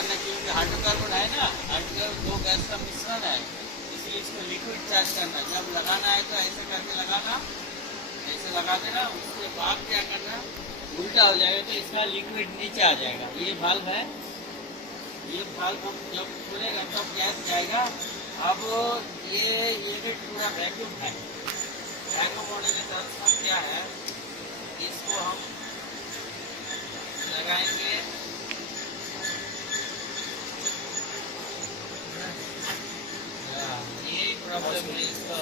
करना, क्योंकि हाइड्रोकार्बन है ना, हाइड्रोकार्बन दो गैस का मिश्रण है, इसलिए इसको लिक्विड चार्ज करना। जब लगाना है तो ऐसे करके लगाना, ऐसे लगा देना, उसके बाद क्या करना, उल्टा हो जाएगा तो इसका लिक्विड नीचे आ जाएगा। ये वाल्व है, ये वाल्व हम जब खोलेगा तब गैस जाएगा। अब ये यूनिट पूरा वैक्यूम है, वैक्यूम होने के साथ क्या है, इसको हम लगाएंगे। ये प्रॉब्लम है इसका।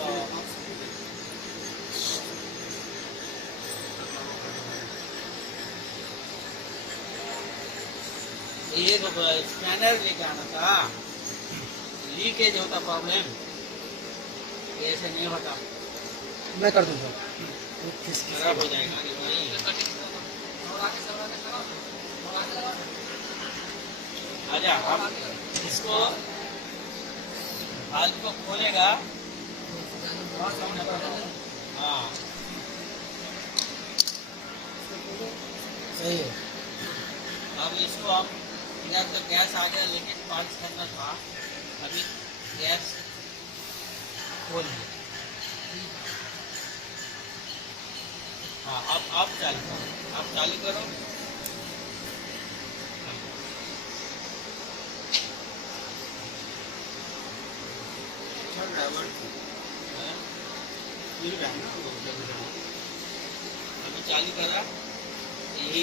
ये स्कैनर लेके आना था, लीकेज होता प्रॉब्लम, ऐसे नहीं होता। मैं कर दूंगा, खराब हो जाएगा। आजा, हम इसको हाल को खोलेगा। हाँ सही है। अब इसको हम इधर तो गैस आ गया, लेकिन पांच करना था, अभी गैस खोल दिया। हाँ, अब आप चालू करो, आप चालू करो। अभी चालू करा, ये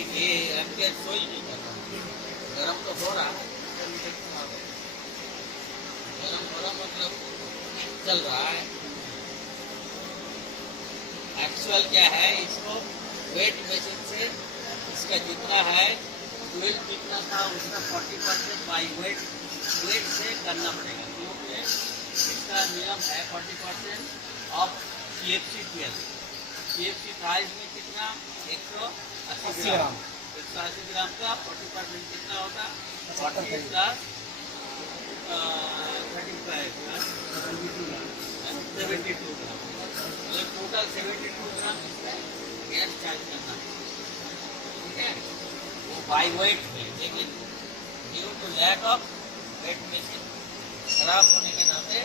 एम्पियर सोई नहीं कर रहा, गरम तो हो रहा है, गरम हो रहा मतलब चल रहा है। एक्चुअल क्या है, इसको वेट मशीन से इसका जितना है वेट जितना था उसका 40% बाई वेट से करना पड़ेगा, क्योंकि इसका नियम है 40% ऑफ CFC 12। CFC प्राइस में कितना, 180 ग्राम, 180 ग्राम का 40% कितना होगा, 40 प्लस 35 प्लस 72 ग्राम, मतलब टोटल 72 ग्राम इसमें गैस चार्ज करना, ठीक है। वो बाई वेट है, लेकिन due to lack of weight machine खराब होने के नाते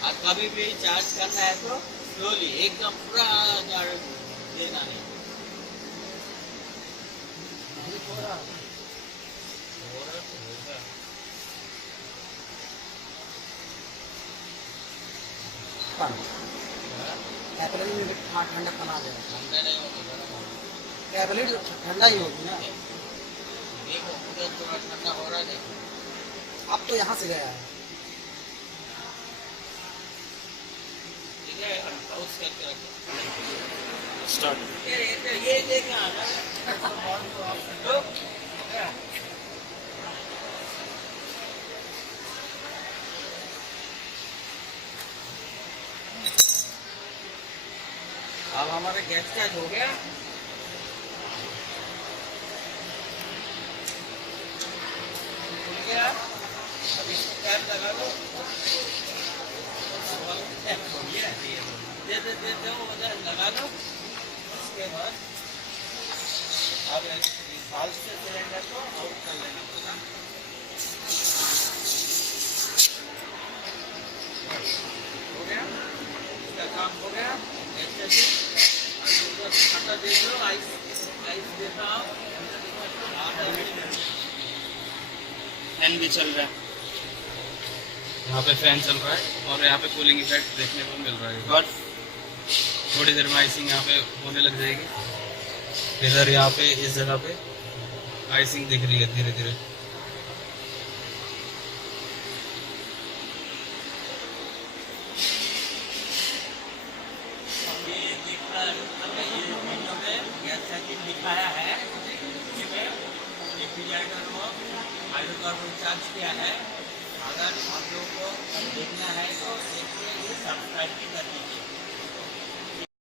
और कभी भी चार्ज करना है तो स्लोली, एकदम पूरा देना नहीं। ठंडा बना देगा, ठंडा नहीं होगा, गर्म होगा। टैबलेट ठंडा ही होगी ना। देखो उधर थोड़ा ठंडा हो रहा है, देखो अब तो यहाँ से गया है। ठीक है, पाउस करके रखो, स्टार्ट। ये लेके आना लो। अब हमारा गैस चार्ज हो गया, खुल गया। अब इसको टैप लगा दो, दे दो उधर लगा दो। उसके बाद अब वाल्व से सिलेंडर को आउट कर लेना पूरा। हो गया, इसका काम हो गया। ठंडा दे दो, आइस देता हूँ। फैन भी चल रहा है, यहाँ पे फैन चल रहा है और यहाँ पे कूलिंग इफेक्ट देखने को मिल रहा है। और थोड़ी देर में आइसिंग यहाँ पे होने लग जाएगी। इधर यहाँ पे इस जगह पे आइसिंग दिख रही है धीरे धीरे। दिखाया है, हाइड्रोकार्बन चार्ज किया है। अगर आप लोगों को देखना है तो देखिए, ये सब्सक्राइब कर दीजिए।